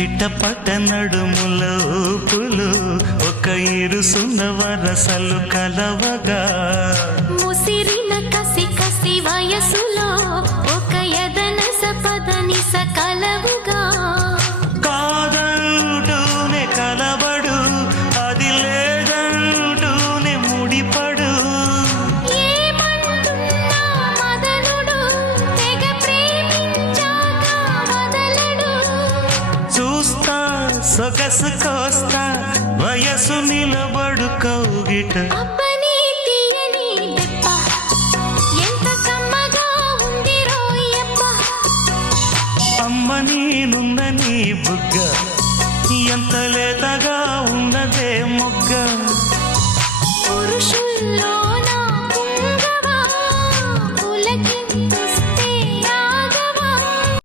చిట్టపట్ట నడుముల ఊపులు ఒక ఇరుసున్న వరసలు కలవగా ముసిరిన కసి కసి వయసులో ఒక యదన సపదని సకలవుగా కాదంటూనే కలబడు అది లేదంటూనే ముడిపడు ఏమంటున్నా మదనుడు తెగ ప్రేమించాక వదలడు చూస్తా సొగసు కోస్తా వయసు నిలబడు కౌగిట అబ్బని తీయని దెబ్బ ఎంత కమ్మగా ఉంది రోయప్ప అమ్మ నేనున్న నీ బుగ్గ ఎంత లేతగా ఉన్నదే మొగ్గ పురుషుల్లో